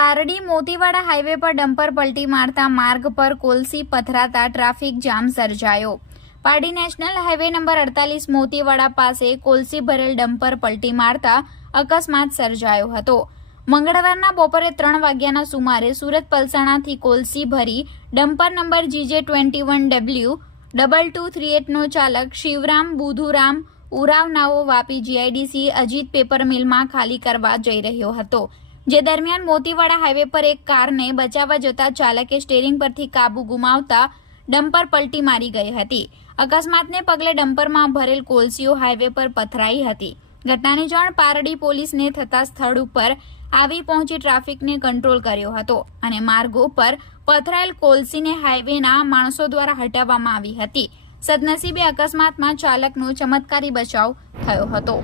Pardi Motiwada highway પર dumper પલટી મારતા માર્ગ પર કોલસી પથરાતા ટ્રાફિક જામ સર્જાયો। Pardi national highway number 48 Motiwada પાસે કોલસી ભરેલ ડમ્પર પલટી મારતા અકસ્માત સર્જાયો હતો। મંગળવારના બપોરે 3 વાગ્યાના સુમારે સુરત પલસાણાથી કોલસી ભરી ડમ્પર નંબર GJ21W 2238 નો ચાલક શિવરામ બુધુરામ ઉરાવ નાઓ વાપી GIDC અજીત પેપર મિલમાં ખાલી કરવા જઈ રહ્યો હતો। જે દરમિયાન મોતીવાડા હાઈવે પર એક કારને બચાવવા જતા ચાલકે સ્ટીયરિંગ પરથી કાબુ ગુમાવતા ડમ્પર પલટી મારી ગઈ હતી। અકસ્માતને પગલે ડમ્પરમાં ભરેલ કોલસીઓ હાઈવે પર પથરાઈ હતી। ઘટનાની જાણ પારડી પોલીસને થતા સ્થળ ઉપર આવી પહોંચી ટ્રાફિકને કંટ્રોલ કર્યો હતો અને માર્ગો પર પથરાયેલ કોલસીને હાઈવેના માણસો દ્વારા હટાવવામાં આવી હતી। સદનસીબે અકસ્માતમાં ચાલકનો ચમત્કારી બચાવ થયો હતો।